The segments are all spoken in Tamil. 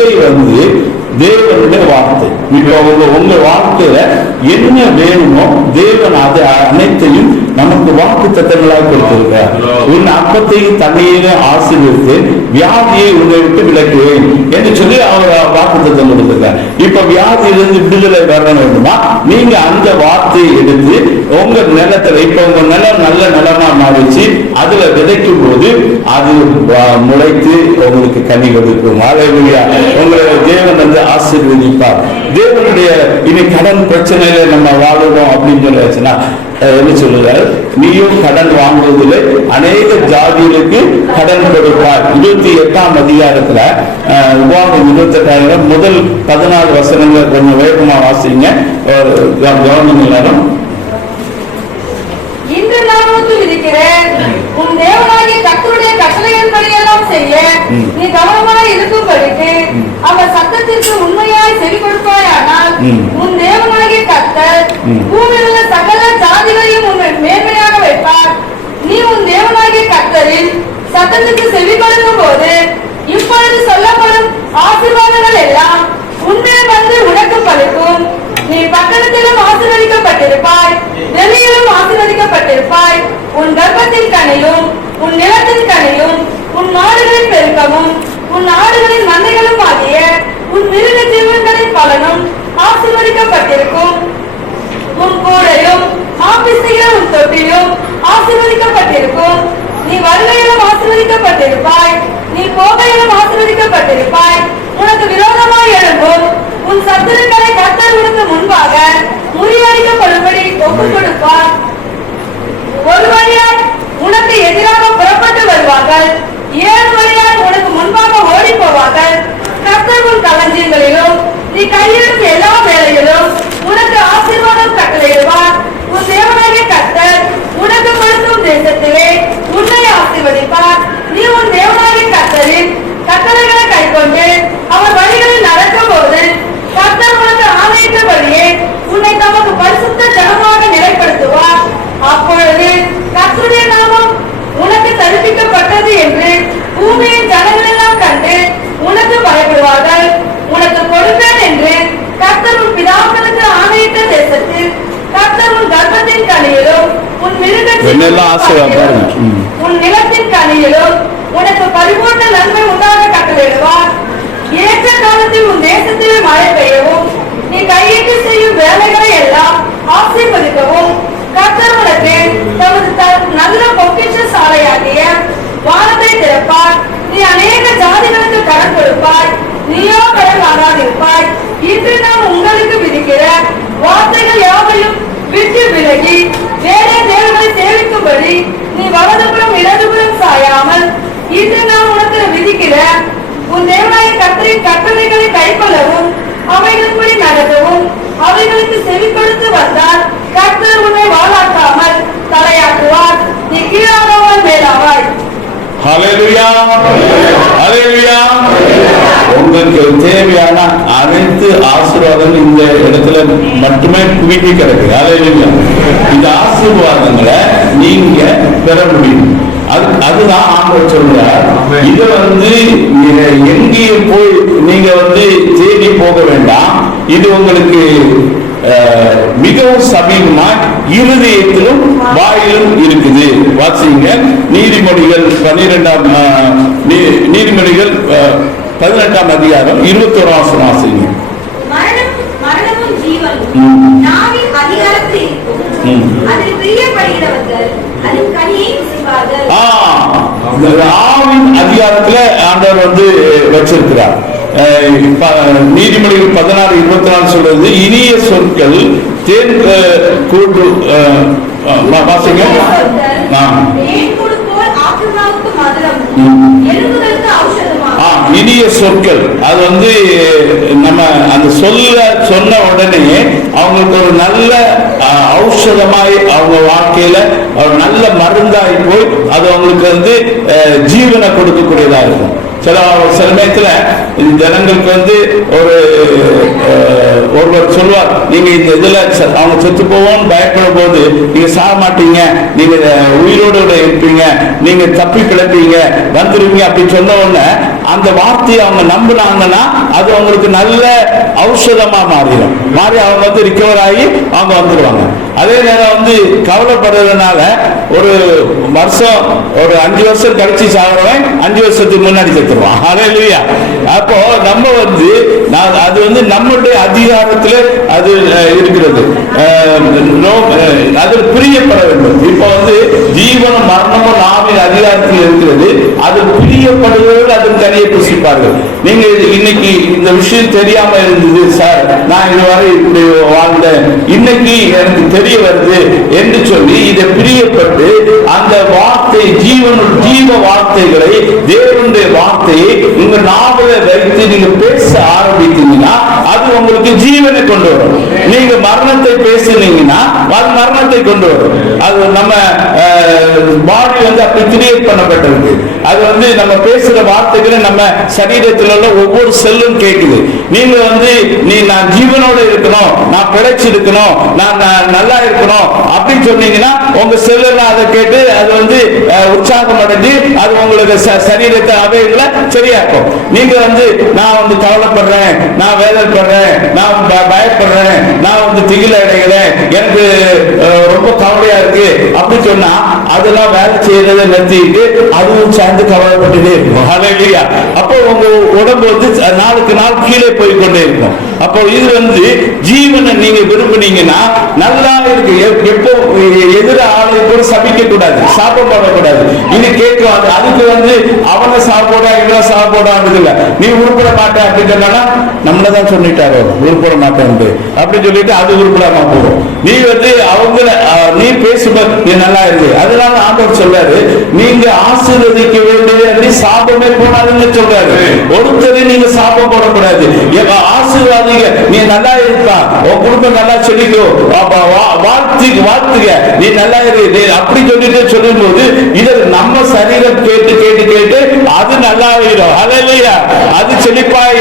விதை வந்து தேவனுடைய வார்த்தை. இப்ப உங்க உங்க வாழ்க்கையில என்ன வேணுமோ தேவன் அது அனைத்தையும் நமக்கு வாக்கு தத்தங்களாக கொடுத்திருக்கிறார். உன் அப்பத்தையும் தண்ணியிலும் ஆசீர்வதித்து வியாதியை உன்னை விட்டு விளக்குவேன் என்று சொல்லி அவர் வாக்கு தத்தம் கொடுத்திருக்கார். இப்ப வியாதியிலிருந்து விடுதலை பெற வேண்டுமா? நீங்க அந்த வார்த்தையை எடுத்து உங்க நிலத்துல இப்ப உங்க நிலம் நல்ல நிலமா மாறிச்சு அதுல விதைக்கும் போது அது முளைத்து உங்களுக்கு கனி கொடுக்கும். ஹalleluya. உங்களை தேவன் வந்து ஆசீர்வதிப்பார். தேவனுடைய இனி கடன் பிரச்சனையில நம்ம வாழுவோம் அப்படின்னு சொல்லியாச்சுன்னா என்ன சொல்லுறாரு நீயும் கடன் வாங்குவதில் அநேக ஜாதிகளுக்கு கடன் கொடுப்பார் இருபத்தி எட்டாம் அதிகாரத்துல அஹ், உபாகம் இருபத்தி எட்டாயிரம் முதல் பதினாலு வசனங்கள் கொஞ்சம் வேகமா வாசிங்க. கவர்மெண்ட் எல்லாரும். இன்று நான் உன் தேவனாகிய கர்த்தருடைய கட்டளையின்படி எல்லாம் செய்ய. நீ கவனமாய் இருக்கும்படிக்கு அவர் சத்தத்திற்கு உண்மையாய் செவி கொடுப்பாயானால். உன் தேவனாகிய கர்த்தர் ம். பூமியில் சகல ஜாதிகளையும் உன்னை மேன்மையாக வைப்பார் நீ உன் தேவனாகிய கர்த்தரின் சத்தத்துக்கு செவி கொடுக்கும் போது இப்பொழுது சொல்லப்படும் ஆசீர்வாதங்கள் எல்லாம் உன்மேல் வந்து உனக்கு பலிக்கும் நீ பக்கத்திலும் ஆசீர்வதிக்கப்பட்டிருப்பாய். வெளியிலும் ஆசீர்வதிக்கப்பட்டிருப்பாய். உன் கர்ப்பத்தின் கனையும் உன் நிலத்தின் கனையும் உன் மாடுகளின் பெருக்கமும் உன் ஆடுகளின் மந்தைகளும் ஆகிய உன் மிருக ஜீவன்களின் பலனும் ஆசீர்வதிக்கப்பட்டிருக்கும். உன் கூடையும் ஆபிஸ்திகிற உன் தொட்டியும் ஆசீர்வதிக்கப்பட்டிருக்கும். நீ வருகையிலும் ஆசீர்வதிக்கப்பட்டிருப்பாய். நீ போகையிலும் ஆசீர்வதிக்கப்பட்டிருப்பாய். உனக்கு விரோதமாய் எழும்பும். உன் சத்துருக்களை கர்த்தர் முன்பாக முறியடிக்கப்படும்படி ஒப்புக் கொடுப்பார். ஒரு வழியாய் உனக்கு எதிராக புறப்பட்டு வருவார்கள். ஏழு வழியாய் உனக்கு முன்பாக ஓடி போவார்கள் கத்தர் உன் களஞ்சியங்களிலும் நீ கையிடும் எல்லா வேலையிலும் உனக்கு ஆசீர்வாதம் கட்டளையிடுவார். உன் தேவனாகிய கத்தர் உனக்கு கொடுக்கும் தேசத்திலே உன்னை ஆசீர்வதிப்பார் நீ உன் தேவனாகிய கர்த்தரின் கட்டளைகளை கைக்கொண்டு அவர் வழிகளில் நடக்கும் போது கர்த்தர் உனக்கு ஆணையிட்டபடியே உன்னை தமக்கு பரிசுத்த ஜனமாக நிலைப்படுத்துவார் அப்பொழுது கர்த்தருடைய நாமம் உனக்கு தரிப்பிக்கப்பட்டது என்று பூமியின் ஜனங்களெல்லாம் கண்டு உனக்கு பயப்படுவார்கள் உனக்கு கொடுப்பேன் என்று கர்த்தர் உன் பிதாக்களுக்கு ஆணையிட்ட தேசத்தில் கர்த்தர் உன் கர்ப்பத்தின் கனியிலும் உன் மிருகத்தின் என்னெல்லாம் ஆசீர்வாதம் பாருங்க. ம். உன் நிலத்தின் கனியிலும் உனக்கு பரிபூர்ண நன்மை உண்டாக கட்டளையிடுவார் ஏற்ற காலத்தில் உன் தேசத்திலே மழை பெய்யவும் நீ கையிட்டு செய்யும் வேலைகளை எல்லாம் ஆசீர்வதிக்கவும் கர்த்தர் உனக்கு தமது த- நல்ல பொக்கிஷ சாலையாகிய வானத்தை திறப்பார் நீ அநேக ஜாதிகளுக்கு கடன் கொடுப்பாய் நீயோ கடன் இன்று நாம் உங்களுக்கு விதிக்கிற வார்த்தைகள் யாவையும் விட்டு விலகி வேறே தேவர்களை சேவிக்கும்படி நீ வலதுபுறம் இடதுபுறம் சாயாமல் இன்று நான் உனக்கு விதிக்கிற உன் தேவனாய கத்திரி கட்டளைகளை கைக்கொள்ளவும் அவைகளின்படி நடக்கவும் அவைகளுக்கு செவி கொடுத்து வந்தால் கர்த்தர் உன்னை வாழாக்காமல் தலையாக்குவார் நீ கீழாதவன் மேலாவாய் Hallelujah! Hallelujah! Hallelujah. உங்களுக்கு தேவையான அனைத்து ஆசீர்வாதங்கள் இந்த இடத்துல மட்டுமே குவிக்கி கிடக்கு ஹalleluya. இந்த ஆசீர்வாதங்களை நீங்க பெற முடியும். அது அதுதான் ஆண்டவர் சொல்றார். இதை வந்து எங்கேயும் போய் நீங்க வந்து தேடி போக வேண்டாம். இது உங்களுக்கு மிகவும் சமீபமா இருதயத்திலும் வாயிலும் இருக்குது. வாசிங்க. நீதிமொழிகள் பன்னிரெண்டாம் நீதிமொழிகள் பதினெட்டாம் அதிகாரம் இருபத்தோராம் வசனம் வாசிங்க மரணம் மரணமும் ஜீவனும் ம். நாவின் அதிகாரத்தில் இருக்கும். ம். அதில் பிரியப்படுகிறவர்கள் அதில் கனியையும் செய்வார்கள். ஆ, இந்த ஆவின் அதிகாரத்துல ஆண்டவர் வந்து வச்சிருக்கிறார். நீதிமொழிகள் பதினாறு இருபத்தி நாலு சொல்றது இனிய சொற்கள் தேன் கூட்டு வாசிங்க. இனிய சொற்கள். அது வந்து நம்ம அந்த சொல்ல சொன்ன உடனே அவங்களுக்கு ஒரு நல்ல ஔஷதமாய் அவங்க வாழ்க்கையில ஒரு நல்ல மருந்தாய் போய் அது அவங்களுக்கு வந்து ஜீவனை கொடுக்கக்கூடியதா இருக்கும். சில சில சமயத்துல இந்த ஜனங்களுக்கு வந்து ஒரு ஒருவர் சொல்வார் நீங்க இந்த இதுல அவங்க செத்து போவோம்னு பயப்படும் போது நீங்க சாக மாட்டீங்க. நீங்க உயிரோடு இருப்பீங்க. நீங்க தப்பி பிழைப்பீங்க வந்துருவீங்க. அப்படின்னு சொன்ன உடனே அந்த வார்த்தையை அவங்க நம்பினாங்கன்னா அது அவங்களுக்கு நல்ல ஔஷதமா மாறிடும். மாறி அவங்க வந்து ரிக்கவர் ஆகி அவங்க வந்துருவாங்க. அதே நேரம் வந்து கவலைப்படுறதுனால ஒரு வருஷம் ஒரு அஞ்சு வருஷம் கழிச்சு சாகிறவன் அஞ்சு வருஷத்துக்கு முன்னாடி செத்துருவான். இல்லையா அப்போ நம்ம வந்து நான் அது வந்து நம்மளுடைய அதிகாரத்துல அது இருக்கிறது. அது நோ- அதில் பிரியப்பட வேண்டும். இப்போ வந்து ஜீவனும் மரணமும் நாமின் அதிகாரத்தில் இருக்கிறது. அது பிரியப்படுபவர்கள் அதன் தனியை புசிப்பார்கள். நீங்க இன்னைக்கு இந்த விஷயம் தெரியாம இருந்தது சார். நான் இதுவரை இப்படி வாழ்ந்தேன். இன்னைக்கு எனக்கு தெரிய வருது என்று சொல்லி இதை பிரியப்பட்டு அந்த வார்த்தை ஜீவனு ஜீவ வார்த்தைகளை தேவனுடைய வார்த்தையை உங்க நாவல வைத்து நீங்க பேச ஆரம்பித்தீங்கன்னா அது உங்களுக்கு ஜீவனை கொண்டு வரும். நீங்க மரணத்தை பேசுனீங்கன்னா அது மரணத்தை கொண்டு வரும். அது நம்ம பாடி வந்து அப்படி கிரியேட் பண்ணப்பட்டிருக்கு. அது வந்து நம்ம பேசுற வார்த்தைகளை நம்ம சரீரத்தில் உள்ள ஒவ்வொரு செல்லும் கேட்குது நீங்க வந்து நீ நான் ஜீவனோட இருக்கணும் நான் பிழைச்சு இருக்கணும் நான் நல்லா இருக்கணும் அப்படின்னு சொன்னீங்கன்னா உங்க செல்லுலாம் அதை கேட்டு அது வந்து உற்சாகம் அடைஞ்சு அது உங்களுக்கு ச- சரீரத்தை அவைகளை சரியாக்கும். நீங்க வந்து நான் வந்து கவலைப்படுறேன் நான் வேதனைப்படுறேன் நான் பயப்படுறேன். நான் வந்து திகில் அடைகிறேன். எனக்கு ரொம்ப கவலையா இருக்கு. அப்படின்னு சொன்னா அதெல்லாம் வேலை செய்யறதை நிறுத்திட்டு அதுவும் சேர்ந்து கவலைப்பட்டுட்டே இருக்கும் அப்போ உங்க உடம்பு வந்து நாளுக்கு நாள் கீழே போய் கொண்டே இருக்கும். அப்போ இது வந்து ஜீவனை நீங்க விரும்புனீங்கன்னா நல்லா இருக்கு. எப்போ எதிர ஆளை கூட சபிக்க கூடாது சாப்பிட போடக்கூடாது. இது கேட்கும் அதுக்கு வந்து அவனை சாப்பிடா இவனை சாப்பிடான்னு இல்லை. நீ உருப்பட மாட்டேன் அப்படின்னு சொன்னா நம்மளதான் தான் சொல்லிட்டாரோ உருப்பட மாட்டேன் அப்படின்னு சொல்லிட்டு அது உருப்படாம போகும். நீ வந்து அவங்கள நீ பேசும்போது நீ நல்லா இருக்கு. அதனால ஆண்டவர் சொல்றாரு நீங்க ஆசீர்வதிக்க வேண்டிய நீ சாபமே போடாதுன்னு சொல்றாரு. ஒருத்தரை நீங்க சாபம் போடக்கூடாது. ஆசீர்வாதிங்க நீ நல்லா இருப்பா. உன் குடும்பம் நல்லா வா- வாழ்த்து வாழ்த்துக. நீ நல்லா இரு. நீ அப்படி சொல்லிட்டு சொல்லும்போது இதை நம்ம சரீரம் கேட்டு கேட்டு கேட்டு அது நல்லா ஆயிரும் அலையா அது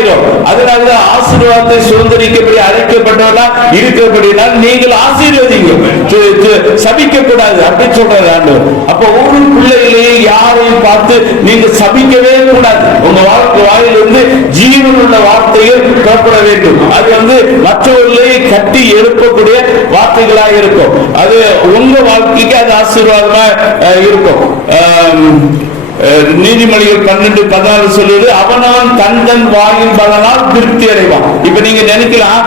செழிப்பாயிரும் அதனாலதான் ஆசீர்வாதத்தை சுதந்திரிக்கப்படி அழைக்கப்பட்டவர்களா இருக்கிறபடினால் நீங்கள் ஆசீர்வதிங்க சபிக்க கூடாது அப்படின்னு சொல்றாரு ஆண்டவர். அப்ப ஒரு பிள்ளைகளையும் யாரையும் பார்த்து நீங்க சபிக்கவே கூடாது. உங்க வாழ்க்கை வாயிலிருந்து ஜீவனுள்ள வார்த்தைகள் புறப்பட வேண்டும். அது வந்து மற்றவர்களை கட்டி எழுப்பக்கூடிய வார்த்தைகளாக இருக்கும். அது உங்க வாழ்க்கைக்கு அது ஆசீர்வாதமா அஹ், இருக்கும். நீதிமொழிகள் பன்னெண்டு பதினாலு சொல்லுது அவனவன் தன் தன் வாயின் பலனால் திருப்தி அடைவான் இப்ப நீங்க நினைக்கலாம்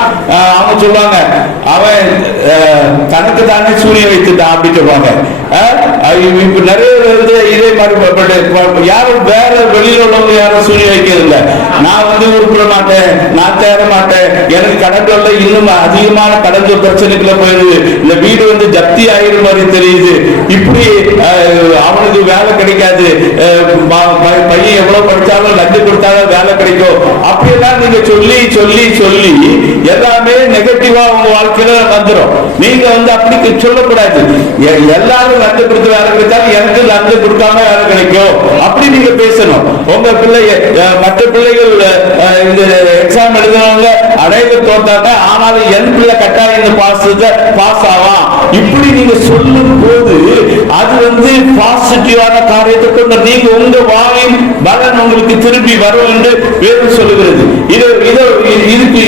அவங்க சொல்லுவாங்க அவன் தனக்கு தானே சூரிய வைத்துட்டான் அப்படின்னு சொல்லுவாங்க இப்ப நிறைய பேர் வந்து இதே மாதிரி யாரும் வேற வெளியில உள்ளவங்க யாரும் சூரிய வைக்கிறதில்ல. நான் வந்து உருப்பிட மாட்டேன் நான் தேர மாட்டேன். எனக்கு கடன்கள்ல இன்னும் அதிகமான கடன்கள் பிரச்சனைக்குள்ள போயிருது இந்த வீடு வந்து ஜப்தி ஆயிரும் மாதிரி தெரியுது. இப்படி அவனுக்கு வேலை கிடைக்காது. பையன் எவ்வளவு படிச்சாலும் லஞ்சு கொடுத்தாலும் வேலை கிடைக்கும். அப்படியெல்லாம் நீங்க சொல்லி சொல்லி சொல்லி எல்லாமே நெகட்டிவா உங்க வாழ்க்கையில வந்துடும் நீங்க வந்து அப்படி சொல்லக்கூடாது. எல்லாரும் லஞ்சம் கொடுத்து வேலை கிடைச்சாலும் எனக்கு லஞ்சம் கொடுக்காம வேலை கிடைக்கும். அப்படி நீங்க பேசணும். உங்க பிள்ளை மற்ற பிள்ளைகள் இந்த எக்ஸாம் எழுதுனவங்க அடைவு தோத்தாங்க ஆனாலும் என் பிள்ளை கட்டாயம் இந்த பாஸ் பாஸ் ஆவான். இப்படி நீங்க சொல்லும் போது அது வந்து பாசிட்டிவான காரியத்தை கொண்டு நீங்க உங்க வாயின் பலன் உங்களுக்கு திரும்பி வரும் என்று வேறு சொல்லுகிறது. இது இது இதுக்கு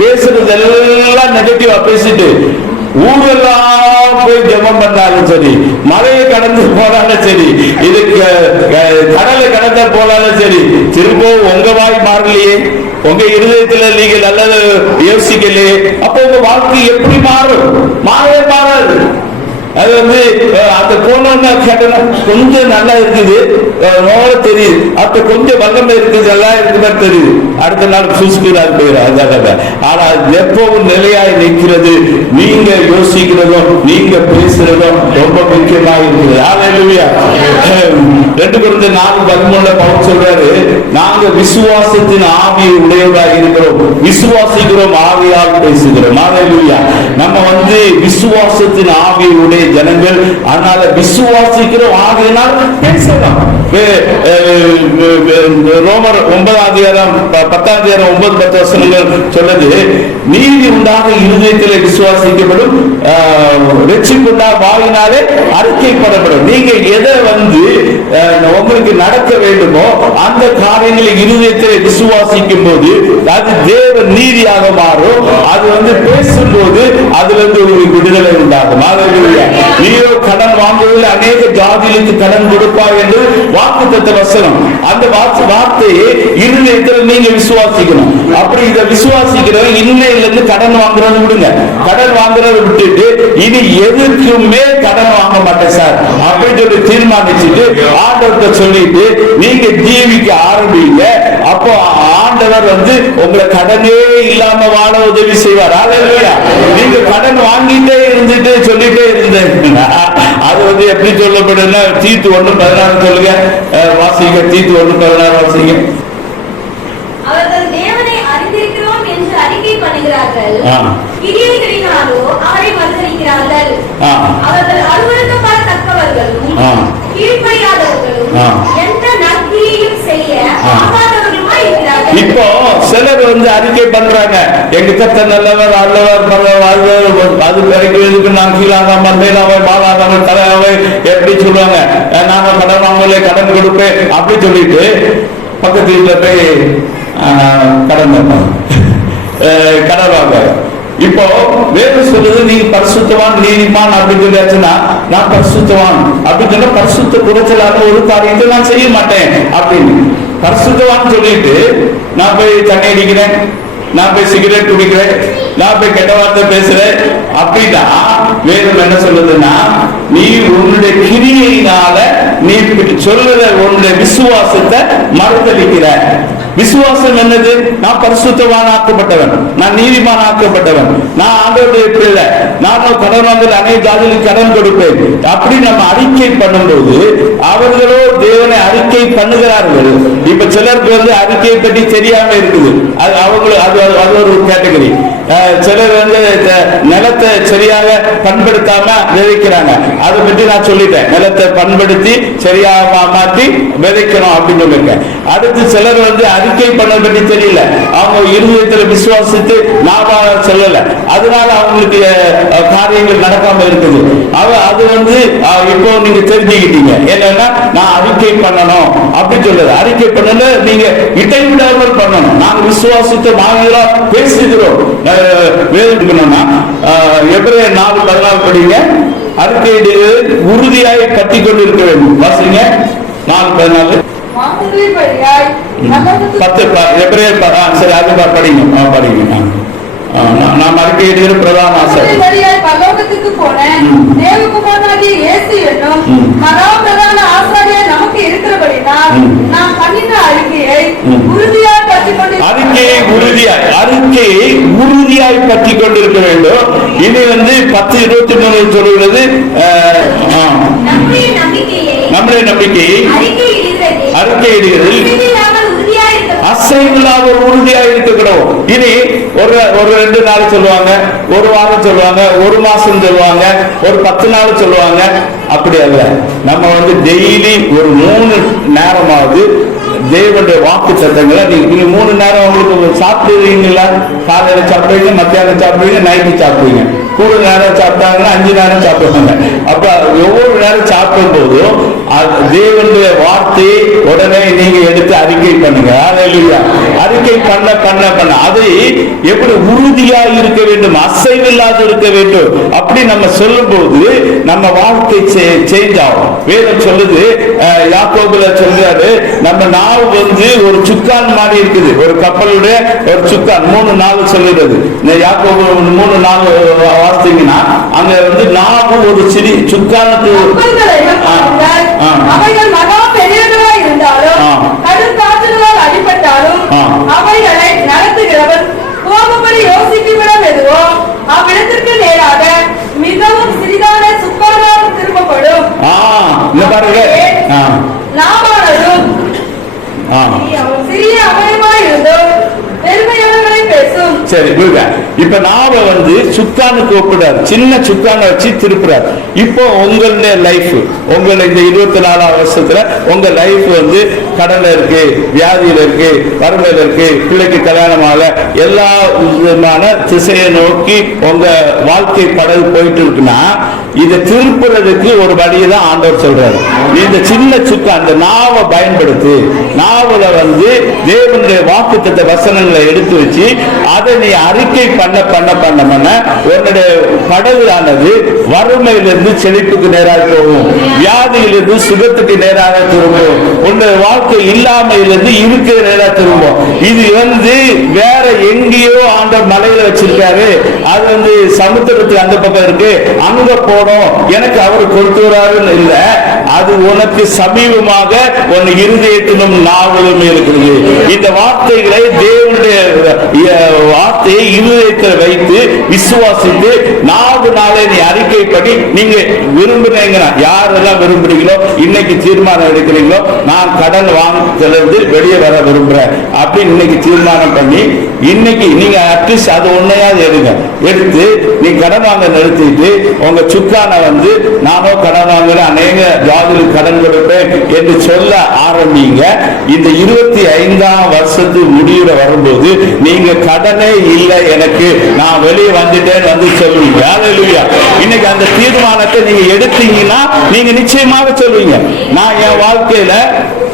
பேசுறது எல்லாம் நெகட்டிவா பேசிட்டு ஊரெல்லாம் போய் ஜெபம் பண்ணாலும் சரி மலையை கடந்து போனாலும் சரி இது கடலை கடந்த போனாலும் சரி திரும்பவும் உங்க வாய் மாறலையே உங்க இருதயத்துல நீங்க நல்லது யோசிக்கலையே அப்ப உங்க வாழ்க்கை எப்படி மாறும்? மாறவே மாறாது. அது வந்து அந்த போனோம்னா கேட்டனா கொஞ்சம் நல்லா இருக்குது. அஹ், தெரியுது. அப்ப கொஞ்சம் வல்லமை இருக்குது எல்லாம் இருக்குது மாதிரி தெரியுது. அடுத்த நாள் சுசுக்கிறார் போயிடும் அதான் ஆனா எப்பவும் நிலையாய் நிற்கிறது. நீங்க யோசிக்கிறதும் நீங்க பேசுறதும் ரொம்ப முக்கியமா இருக்குது ஹalleluya. அஹ், ரெண்டு குழந்தை நாலு பதிமூணுல பவுன் சொல்றாரு நாங்க விசுவாசத்தின் ஆவியை உடையவராக இருக்கிறோம். விசுவாசிக்கிறோம் ஆவியால் பேசுகிறோம். ஹalleluya. நம்ம வந்து விசுவாசத்தின் ஆவியை உடைய ஜனங்கள் அதனால விசுவாசிக்கிறோம் ஆவியினால் பேசலாம் ரோமர் ஒன்பதாம் அதிகாரம் பத்தாம் அதிகாரம் ஒன்பது பத்து வசனங்கள் சொல்றது நீதி உண்டாக இருதயத்திலே விசுவாசிக்கப்படும் வெற்றிக்குண்டா வாயினாலே அறிக்கைப்படப்படும். நீங்க எதை வந்து உங்களுக்கு நடக்க வேண்டுமோ அந்த காரியங்களை இருதயத்திலே விசுவாசிக்கும் போது அது தேவ நீதியாக மாறும். அது வந்து பேசும்போது அதுல இருந்து உங்களுக்கு விடுதலை உண்டாகும். நீயோ கடன் வாங்குவதில் அநேக ஜாதிகளுக்கு கடன் கொடுப்பாய் என்று வாக்குத்தத்த வசனம். அந்த வார்த்தை- வார்த்தையை இருதயத்தில் நீங்க விசுவாசிக்கணும். அப்படி இதை விசுவாசிக்கிறவங்க இன்னையில இருந்து கடன் வாங்குறத விடுங்க. கடன் வாங்குறத விட்டுட்டு இனி எதுக்குமே கடன் வாங்க மாட்டேன் சார். அப்படின்னு சொல்லி தீர்மானிச்சுட்டு ஆண்டவர்கிட்ட சொல்லிட்டு நீங்க ஜீவிக்க ஆரம்பிங்க. அப்போ ஆண்டவர் வந்து உங்களை கடனே இல்லாம வாழ உதவி செய்வார். நீங்க கடன் வாங்கிட்டே இருந்துட்டு சொல்லிட்டே இருந்தீங்கன்னா அது வந்து எப்படி சொல்லப்படுதுன்னா தீத்து ஒண்ணு பதினாறு சொல்லுங்க. வாசிங்க. தீத்து ஒண்ணு பதினாறு வாசிங்க. அவர்கள் ஆ. கீழ்ப்படியாதவர்களும். எந்த நற்கிரியையும் செய்ய இப்போ சிலர் வந்து அறிக்கை பண்றாங்க. எங்க கத்த நல்லவர் அல்லவர் வாழ்வர், அது கிடைக்கிறதுக்கு நான் கீழாகாம மேலாவை பாலாகாமல் தலையாவை எப்படி சொல்லுவாங்க? நாங்க கடன் வாங்கல கடன் கொடுப்பேன் அப்படி சொல்லிட்டு பக்கத்து வீட்டுல போய் கடன் வைப்பாங்க. கடன் வாங்க. இப்போ வேறு சொல்லுது நீ பரிசுத்தவான் நீதிமான் அப்படின்னு சொல்லியாச்சுன்னா நான் பரிசுத்தவான் அப்படின்னு சொன்னா பரிசுத்த குறைச்சலாக ஒரு காரியத்தை நான் செய்ய மாட்டேன் அப்படின்னு. பரிசுத்தவான் சொல்லிட்டு நான் போய் தண்ணி அடிக்கிறேன் நான் போய் சிகரெட் குடிக்கிறேன் நான் போய் கெட்ட வார்த்தை பேசுறேன். அப்படின்னா வேதம் என்ன சொல்லுதுன்னா நீ உன்னுடைய கிரியையினால நீ சொல்லுற உன்னுடைய விசுவாசத்தை மறுதளிக்கிற விசுவாசம் என்னது? நான் பரிசுத்தவான் ஆக்கப்பட்டவன் நான் நீதிமான் ஆக்கப்பட்டவன் நான் ஆண்டவருடைய பிள்ளை. நானும் கடன் வந்து அனைத்து ஜாதிகளுக்கு கடன் கொடுப்பேன். அப்படி நம்ம அறிக்கை பண்ணும்போது அவர்களோ தேவனை அறிக்கை பண்ணுகிறார்கள். இப்ப சிலருக்கு வந்து அறிக்கை பற்றி தெரியாம இருக்குது. அது அவங்களுக்கு அது அது- அது ஒரு கேட்டகரி சிலர் வந்து நிலத்தை சரியாக பண்படுத்தாம விதைக்கிறாங்க. அதை பற்றி நான் சொல்லிட்டேன். நிலத்தை பண்படுத்தி சரியாக மாற்றி விதைக்கணும் அப்படின்னு சொல்லியிருக்கேன். அடுத்து சிலர் வந்து அறிக்கை பண்ண பற்றி தெரியல. அவங்க இருதயத்தில் விசுவாசித்து லாபாக சொல்லல. அதனால அவங்களுக்கு காரியங்கள் நடக்காம இருக்குது. அவ அது வந்து இப்போ நீங்க தெரிஞ்சுக்கிட்டீங்க. என்னன்னா நான் அறிக்கை பண்ணணும் அப்படின்னு சொல்லுது அறிக்கை பண்ணல நீங்க இடைவிடாமல் பண்ணணும். நாங்க விசுவாசித்து நாங்களா பேசுகிறோம் வேதம் எபிரே நாலு பதினாலு படிங்க அறிக்கையிடுவது உறுதியாய் கட்டி கொண்டு இருக்க வேண்டும். வாசிங்க. நாலு பதினாலு. பத்து ஆ, சரி அது படிங்க. படிங்க. நாம் அறிக்கையிடுகிற பிரதான ஆசை பரலோகத்துக்கு போன. தேவகுமாரனாகிய இயேசு என்னும். மகா பிரதான ஆசாரியர் நமக்கு இருக்கிறபடினால். நாம் பண்ணின அறிக்கையை ம். உறுதியாய் பற்றி கொண்டு அறிக்கையை உறுதியாய் அறிக்கையை உறுதியாய் பற்றி கொண்டிருக்க வேண்டும். இது வந்து பத்து இருபத்தி மூணு சொல்லுகிறது நம்முடைய நம்பிக்கையை நம்முடைய நம்பிக்கையை அறிக்கை இடுகிறது. அறிக்கை இடுகிறதில் இல்லாமல் உறுதியாய் இருக்க அசைவில்லாத உறுதியா இருக்கிறோம் இனி ஒரு ஒரு ரெண்டு நாள் சொல்லுவாங்க ஒரு வாரம் சொல்லுவாங்க ஒரு மாசம் சொல்லுவாங்க ஒரு பத்து நாள் சொல்லுவாங்க. அப்படி அல்ல. நம்ம வந்து டெய்லி ஒரு மூணு நேரமாவது தேவனுடைய வாக்கு சத்தங்களை நீங்க நீங்க மூணு நேரம் உங்களுக்கு சாப்பிடுவீங்களா காலையில சாப்பிடுவீங்க மத்தியானம் சாப்பிடுவீங்க நைட்டு சாப்பிடுவீங்க. கூட நேரம் சாப்பிட்டாங்கன்னா அஞ்சு நேரம் சாப்பிடுவாங்க. அப்ப ஒவ்வொரு நேரம் சாப்பிடும் போதும் அது தேவனுடைய வார்த்தையை உடனே நீங்க எடுத்து அறிக்கை பண்ணுங்க. அறிக்கை பண்ண பண்ண பண்ண. அதை எப்படி உறுதியா இருக்க வேண்டும் அசைவில்லாத இருக்க வேண்டும் அப்படி நம்ம சொல்லும் போது நம்ம வாழ்க்கை சேஞ்ச் ஆகும். வேதம் சொல்லுது யாக்கோபுல சொல்றாரு நம்ம நாவு வந்து ஒரு சுக்கான் மாதிரி இருக்குது. ஒரு கப்பலுடைய ஒரு சுக்கான். மூணு நாள் சொல்லுறது இந்த யாக்கோபு மூணு நாள் வாசித்தீங்கன்னா அங்க வந்து நாவு ஒரு சிறி. அவைகள் மகா பெரியவர்களாய் இருந்தாலும் அடிபட்டாலும். அவைகளை நடத்துகிறவன் போகும்படி யோசிக்குமிடம் எதுவோ அவ்விடத்திற்கு நேராக மிகவும் சிறிதான சுக்காராக திரும்பப்படும். பாருங்க. நாமானதும் சிறிய அமயமாய் இருந்தும் பெருமையானவரை பேசும். சரி இப்ப நாம வந்து சுக்கான்னு ஒப்பிடாரு சின்ன சுக்கானை வச்சு திருப்புறாரு. இப்போ உங்களுடைய லைஃப் உங்களை இந்த இருபத்தி நாலாம் வருஷத்துல உங்க லைஃப் வந்து கடல்ல இருக்கு வியாதியில இருக்கு வறுமையில இருக்கு பிள்ளைக்கு கல்யாணம் ஆகல எல்லா விதமான திசையை நோக்கி உங்க வாழ்க்கை படகு போயிட்டு இருக்குன்னா இதை திருப்புறதுக்கு ஒரு வழியை தான் ஆண்டவர் சொல்றாரு. இந்த சின்ன சுக்கு அந்த நாவை பயன்படுத்தி நாவல வந்து தேவனுடைய வாக்குத்தத்த வசனங்களை எடுத்து வச்சு அதை நீ அறிக்கை பண்ண பண்ண பண்ண பண்ண உன்னுடைய படகுலானது வறுமையிலிருந்து செழிப்புக்கு நேராக போகும். வியாதியிலிருந்து சுகத்துக்கு நேராக திரும்பும். உன்னுடைய வாழ்க்கை இல்லாமையிலிருந்து இருக்க நேராக திரும்பும். இது வந்து வேற எங்கேயோ ஆண்ட மலையில வச்சிருக்காரு. அது வந்து சமுத்திரத்துக்கு அந்த பக்கம் இருக்கு. அங்க போனோம். எனக்கு அவர் கொடுத்துறாருன்னு இல்லை. அது உனக்கு சமீபமாக உன் இருதயத்திலும் நாவலும் இருக்கிறது இந்த வார்த்தைகளை தேவனுடைய வார்த்தையை இருதயத்தில் வைத்து விசுவாசித்து நாலு நாளை நீ அறிக்கை படி நீங்க விரும்புறீங்க யாரெல்லாம் விரும்புறீங்களோ இன்னைக்கு தீர்மானம் எடுக்கிறீங்களோ நான் கடன் வாங்குறதுலேருந்து வெளியே வர விரும்புறேன். அப்படின்னு இன்னைக்கு தீர்மானம் பண்ணி இன்னைக்கு நீங்க அட்லீஸ்ட் அது ஒன்னையாவது எடுங்க. எடுத்து நீ கடன் வாங்க நிறுத்திட்டு உங்க சுக்கான வந்து நானும் கடன் வாங்குறேன் அநேக ஜாதியில் கடன் கொடுப்பேன் என்று சொல்ல ஆரம்பிங்க. இந்த இருபத்தி ஐந்தாம் வருஷத்து முடிவுல வரும்போது நீங்க கடனே இல்லை எனக்கு. நான் வெளியே வந்துட்டேன் வந்து சொல்லுவீங்க. இன்னைக்கு அந்த தீர்மானத்தை நீங்க எடுத்தீங்கன்னா நீங்க நிச்சயமாக சொல்லுவீங்க. நான் என் வாழ்க்கையில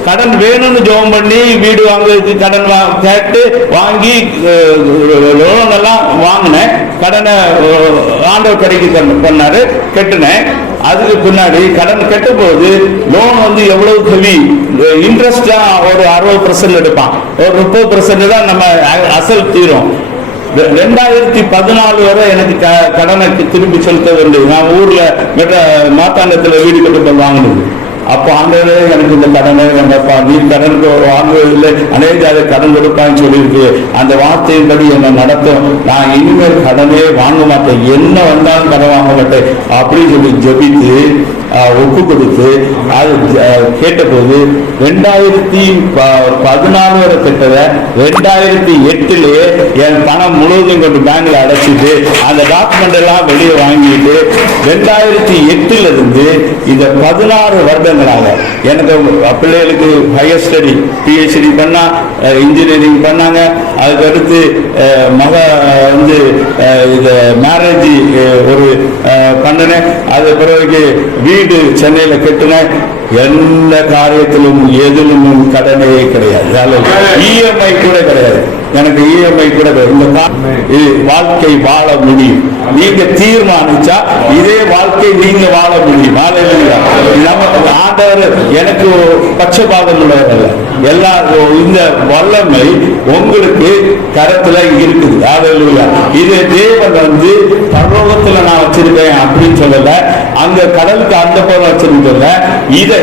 கடன் வேணும்னு ஜோம் பண்ணி வீடு வாங்குறதுக்கு கடன் வா கேட்டு வாங்கி லோன் எல்லாம் வாங்கினேன். கடனை ஆண்டவர் கடைக்கு பண்ணாரு. கட்டுனேன். அதுக்கு பின்னாடி கடன் கட்டும்போது லோன் வந்து எவ்வளவு கவி இன்ட்ரெஸ்டா ஒரு அறுபது பர்சன்ட் எடுப்பான். ஒரு முப்பது பர்சன்ட் தான் நம்ம அ- அசல் தீரும். ரெண்டாயிரத்தி பதினாலு வரை எனக்கு க- கடனை திரும்பி செலுத்த வேண்டியது. நான் ஊர்ல மாத்தாண்டத்துல வீடு கட்டுப்போம் வாங்கினது. அப்போ ஆண்டவரே எனக்கு இந்த கடனை வந்தப்பா நீ கடனுக்கு வாங்குவதில்லை அநேக அதை கடன் கொடுப்பான்னு சொல்லியிருக்கு. அந்த வார்த்தையின்படி என்னை நடத்தும். நான் இனிமேல் கடனே வாங்க மாட்டேன். என்ன வந்தாலும் கடன் வாங்க மாட்டேன். அப்படின்னு சொல்லி ஜபித்து ஒப்பு கொடுத்து அது கேட்டபோது ரெண்டாயிரத்தி ப- பதினாலு வரை திட்டத்தை ரெண்டாயிரத்தி எட்டுலயே என் பணம் முழுவதும் கொண்டு பேங்க்ல அடைச்சிட்டு அந்த டாக்குமெண்ட் எல்லாம் வெளியே வாங்கிட்டு ரெண்டாயிரத்தி எட்டுல இருந்து இந்த பதினாறு வருடங்களாக எனக்கு பிள்ளைகளுக்கு ஹையர் ஸ்டடி பிஹெச்டி பண்ணா இன்ஜினியரிங் பண்ணாங்க. அதுக்கடுத்து மக வந்து இந்த இது மேரேஜ் ஒரு அஹ், பண்ணினேன். அது பிறகு வீடு சென்னையில் கட்டினேன் எந்த காரியத்திலும் எதிலும் கடனே கிடையாது. இஎம்ஐ கூட கிடையாது. எனக்கு இஎம்ஐ கூட வாழ்க்கை வாழ முடியும். நீங்க தீர்மானிச்சா இதே வாழ்க்கை நீங்க வாழ முடியும். ஆண்டவர் எனக்கு பட்சபாதம் உள்ளவர் அல்ல. எல்லா இந்த வல்லமை உங்களுக்கு கரத்துல இருக்குது. இது தேவன் வந்து நான் வச்சிருக்கேன் சொல்லல அங்க கடலுக்கு அந்த போல வச்சிருக்கல இதை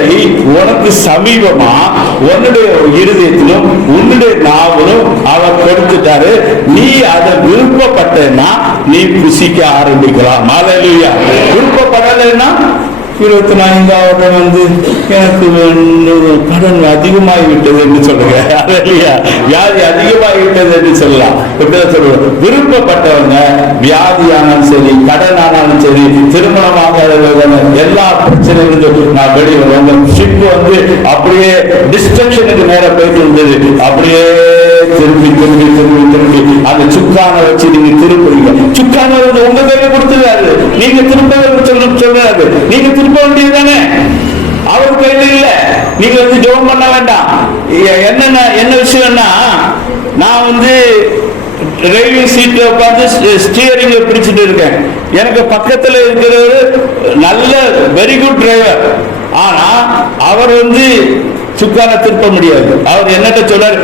உனக்கு சமீபமா உன்னுடைய இருதயத்திலும் உன்னுடைய நாவலும் அவர் கொடுத்துட்டாரு. நீ அதை விருப்பப்பட்டேன்னா நீ புசிக்க ஆரம்பிக்கலாம். ஹalleluya. விருப்பப்படலைன்னா இருபத்தி நான்காவது வந்து எனக்கு கடன் அதிகமாகிவிட்டது என்று சொல்லுங்க. வியாதி அதிகமாகிவிட்டது என்று சொல்லலாம். எப்படிதான் சொல்லுவோம்? விருப்பப்பட்டவங்க வியாதியானாலும் சரி கடன் ஆனாலும் சரி திருமணமாக எல்லா பிரச்சனைகளும் நான் வெளியே வருவேன் ஷிப் வந்து அப்படியே டிஸ்ட்ரக்ஷனுக்கு நேரம் போயிட்டு இருந்தது. அப்படியே திரும்பி திரும்பி திரும்பி திரும்பி அந்த சுக்கான வச்சு நீங்க திரும்புறீங்க சுக்கான வந்து உங்க கையில கொடுத்துருக்காரு நீங்க திரும்ப சொல்றாரு. நீங்க திரும்ப வேண்டியதுதானே? அவர் கையில இல்ல. நீங்க வந்து ஜோம் பண்ண வேண்டாம். என்னென்ன என்ன விஷயம்னா நான் வந்து டிரைவிங் சீட்ல உட்காந்து ஸ்டியரிங் பிடிச்சிட்டு இருக்கேன். எனக்கு பக்கத்துல இருக்கிறவர் நல்ல வெரி குட் டிரைவர் ஆனா அவர் வந்து சுக்கான திருப்ப முடியாது. அவர் என்னட்ட சொன்னார்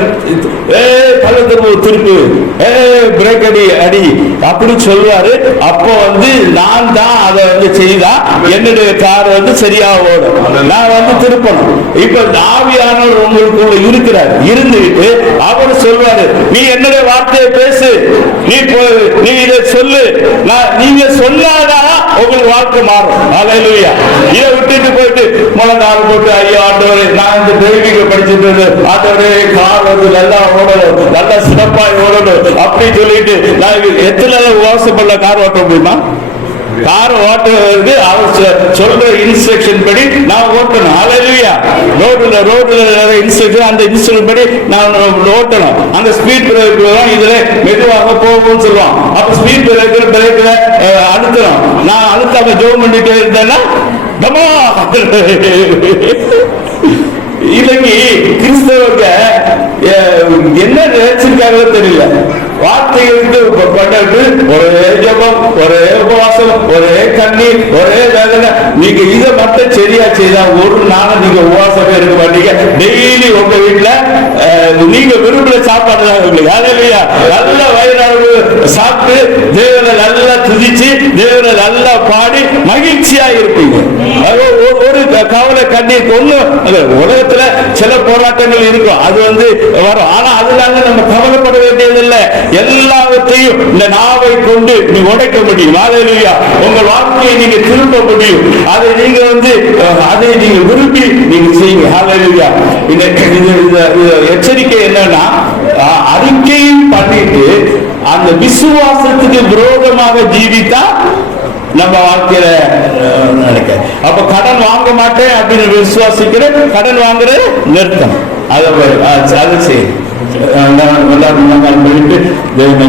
ஏ கள்ள திருப்பு திருப்பு. ஏ பிரேக் அடி அடி. அப்படி சொல்லுவாரு. அப்போ வந்து நான் தான் அதை வந்து செய்தா என்னுடைய கார் வந்து சரியா ஓடும். நான் வந்து திருப்பணும். இப்ப ஆவியானவர் உங்களுக்குள்ள இருக்கிறார். இருந்துகிட்டு அவர் சொல்வாரு நீ என்னுடைய வார்த்தையை பேசு. நீ போ- நீ இதை சொல்லு. நான் நீங்க சொல்லாதான் உங்களுக்கு வாழ்க்கை மாறும். அலையிலுயா இதை விட்டுட்டு போயிட்டு நாள் போட்டு ஐயோ ஆண்டவரை நான் இந்த டிரைவிங்க படிச்சுட்டு ஆண்டவரே கார் வந்து நல்லா ஓடணும் நல்லா சிறப்பாக ஓடணும். அப்படின்னு சொல்லிட்டு நான் எத்தனை வாசப்படல கார் ஓட்ட முடியுமா? கார் ஓட்டுறதுக்கு அவர் சொ- சொல்ற இன்ஸ்ட்ரக்ஷன் படி நான் ஓட்டணும். அழகியா ரோடுல ரோடுல இன்ஸ்ட்ரக்ஷன் அந்த இன்ஸ்ட்ரக்ஷன் படி நான் ஓட்டணும். அந்த ஸ்பீட் பிரேக் இதுல மெதுவாக போகும்னு சொல்லுவோம் அப்ப ஸ்பீட் பிரேக்கர் பிரேக்ல அழுத்தணும். நான் அழுத்தாம ஜோம் பண்ணிட்டே இருந்தேன்னா டமா இன்னைக்கு கிறிஸ்தவங்க என்ன நினைச்சிருக்காங்களோ தெரியல. வார்த்தைகள் ப- ஒரே ஜபம் ஒரே உபவாசம் ஒரே கண்ணீர் ஒரே வேதனை. நீங்க இதை மட்டும் சரியா செய்தா ஒரு நாள் நீங்க உபவாசமே இருக்க மாட்டீங்க. டெய்லி உங்க வீட்டுல நீங்க விரும்புற சாப்பாடு தான் உங்களுக்கு அதுலயா நல்ல வயிறாறு சாப்பிட்டு தேவனை நல்லா துதிச்சு தேவனை நல்லா பாடி மகிழ்ச்சியா இருப்பீங்க. கவலை கண்ணீர் ஒன்றும் உலகத்துல சில போராட்டங்கள் இருக்கும். அது வந்து வரும். ஆனா அதனால நம்ம கவலைப்பட வேண்டியதில்லை. எல்லாவற்றையும் இந்த நாவை கொண்டு நீ உடைக்க முடியும். வாதலியா உங்கள் வாழ்க்கையை நீங்க திரும்ப முடியும். அதை நீங்க வந்து அதை நீங்க விரும்பி நீங்க செய்யுங்க. ஹalleluya. இந்த எச்சரிக்கை என்னன்னா அறிக்கையும் பண்ணிட்டு அந்த விசுவாசத்துக்கு விரோதமாக ஜீவித்தா நம்ம வாழ்க்கையில அஹ், நடக்க அப்ப கடன் வாங்க மாட்டேன் அப்படின்னு விசுவாசிக்கிறேன் கடன் வாங்குறது நிறுத்தம். அதை வ- அதை செய்யும்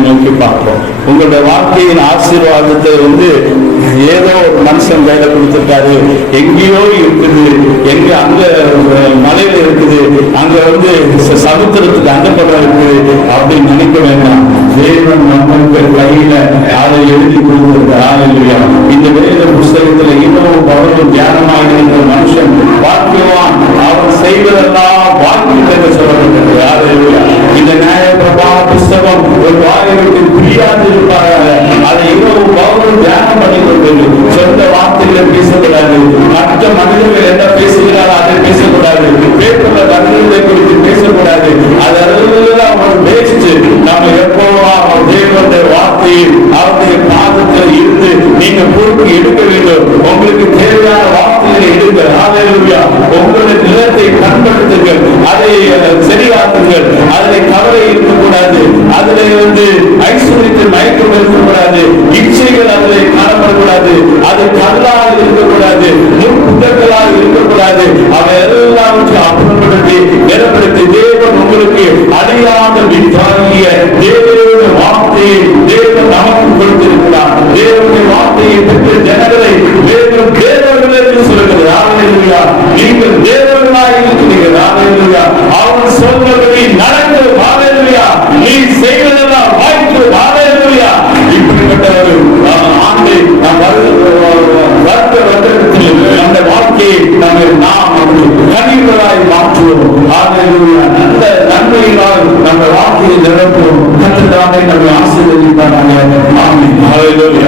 நோக்கி பார்ப்போம். உங்களுடைய வாழ்க்கையின் ஆசீர்வாதத்தை வந்து ஏதோ ஒரு மனுஷன் கையில கொடுத்துருக்காரு. எங்கேயோ இருக்குது. எங்க அங்க மலையில இருக்குது. அங்க வந்து சமுத்திரத்துக்கு அந்த படம் இருக்குது அப்படின்னு நினைக்க வேண்டாம். தேவன் நம்மளுக்கு கையில அதை எழுதி கொடுத்திருக்கிறார் இந்த வேத புஸ்தகத்துல இன்னமும் பவரும் தியானமாக இருக்கிற ثواب العاصل للبرايا